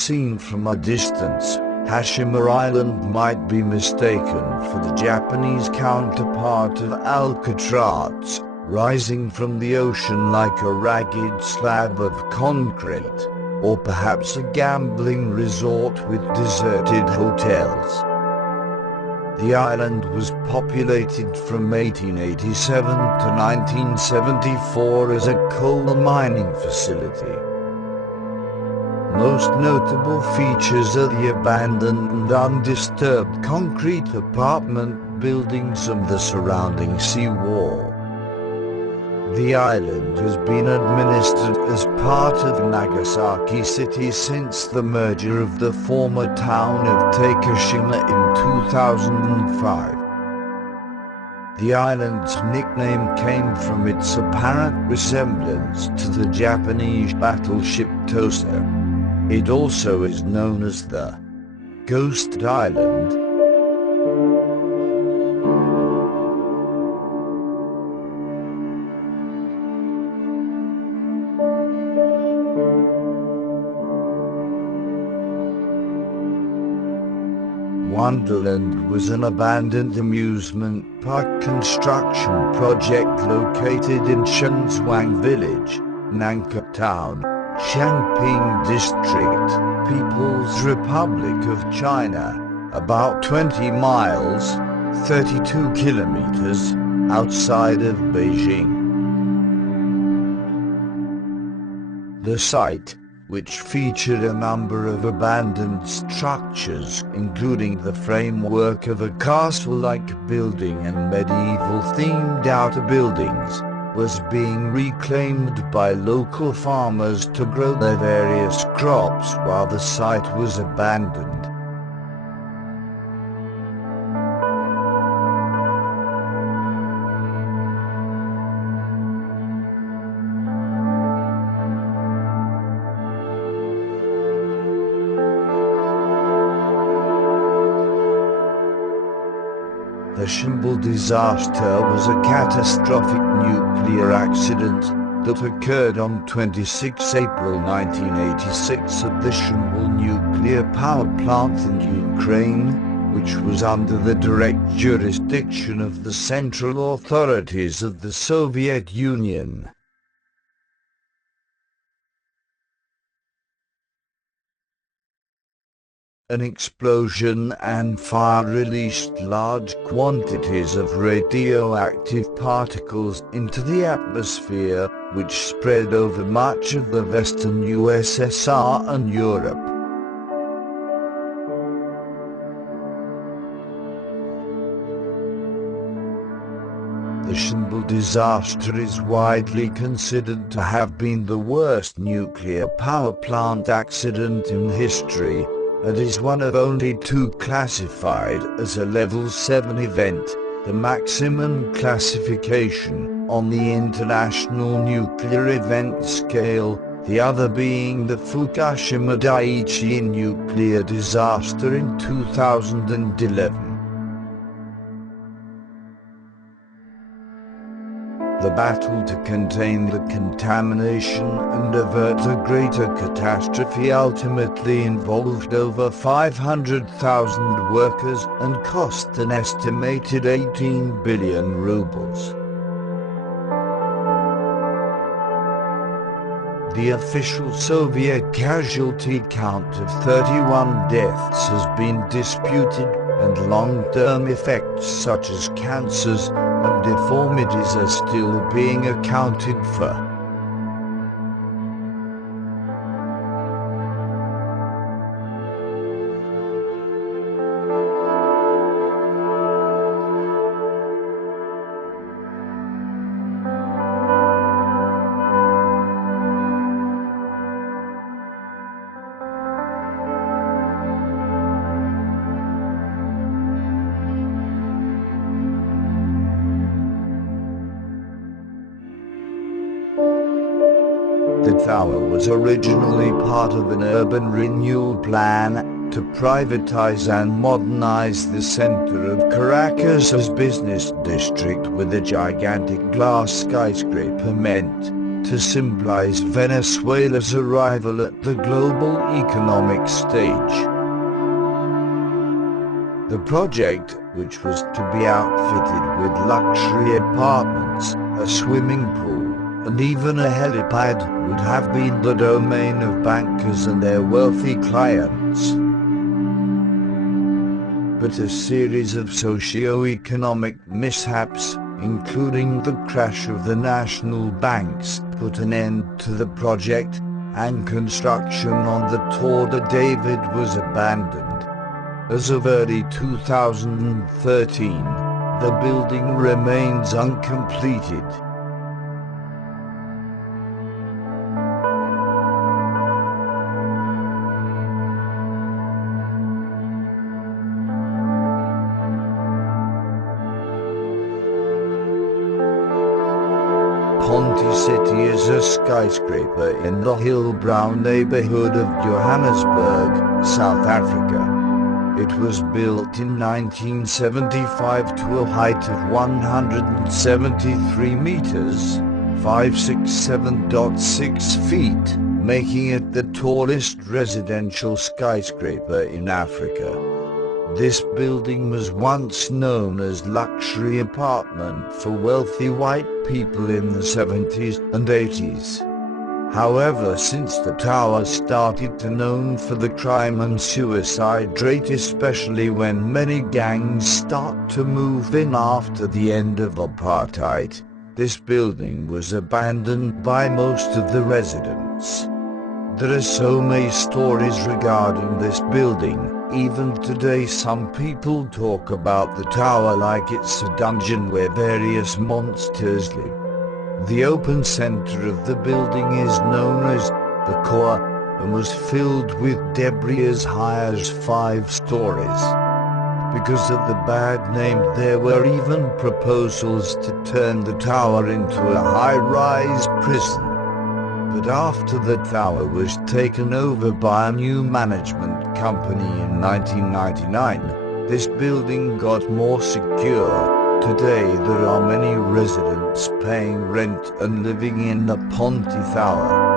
Seen from a distance, Hashima Island might be mistaken for the Japanese counterpart of Alcatraz, rising from the ocean like a ragged slab of concrete, or perhaps a gambling resort with deserted hotels. The island was populated from 1887 to 1974 as a coal mining facility. Most notable features are the abandoned and undisturbed concrete apartment buildings and the surrounding seawall. The island has been administered as part of Nagasaki City since the merger of the former town of Takeshima in 2005. The island's nickname came from its apparent resemblance to the Japanese battleship Tosa. It also is known as the Ghost Island. Wonderland was an abandoned amusement park construction project located in Shenzhuang Village, Nankou Town, Xiangping District, People's Republic of China, about 20 miles, 32 kilometers, outside of Beijing. The site, which featured a number of abandoned structures including the framework of a castle-like building and medieval-themed outer buildings, was being reclaimed by local farmers to grow their various crops while the site was abandoned. The Shimbul disaster was a catastrophic nuclear accident that occurred on 26 April 1986 at the Shimbul nuclear power plant in Ukraine, which was under the direct jurisdiction of the central authorities of the Soviet Union. An explosion and fire released large quantities of radioactive particles into the atmosphere, which spread over much of the western USSR and Europe. The Shimbul disaster is widely considered to have been the worst nuclear power plant accident in history. It is one of only two classified as a Level 7 event, the maximum classification on the International Nuclear Event Scale, the other being the Fukushima Daiichi nuclear disaster in 2011. The battle to contain the contamination and avert a greater catastrophe ultimately involved over 500,000 workers and cost an estimated 18 billion rubles. The official Soviet casualty count of 31 deaths has been disputed, and long-term effects such as cancers and deformities are still being accounted for. The tower was originally part of an urban renewal plan to privatize and modernize the center of Caracas's business district with a gigantic glass skyscraper meant to symbolize Venezuela's arrival at the global economic stage. The project, which was to be outfitted with luxury apartments, a swimming pool, and even a helipad, would have been the domain of bankers and their wealthy clients. But a series of socio-economic mishaps, including the crash of the national banks, put an end to the project, and construction on the Tour de David was abandoned. As of early 2013, the building remains uncompleted. Ponte City is a skyscraper in the Hillbrow neighborhood of Johannesburg, South Africa. It was built in 1975 to a height of 173 meters, 567.6 feet, making it the tallest residential skyscraper in Africa. This building was once known as luxury apartment for wealthy white people in the 70s and 80s. However, since the tower started to known for the crime and suicide rate, especially when many gangs start to move in after the end of apartheid, this building was abandoned by most of the residents. There are so many stories regarding this building. Even today some people talk about the tower like it's a dungeon where various monsters live. The open center of the building is known as the core and was filled with debris as high as 5 stories. Because of the bad name, there were even proposals to turn the tower into a high-rise prison. But after the tower was taken over by a new management company in 1999, this building got more secure. Today there are many residents paying rent and living in the Ponte Tower.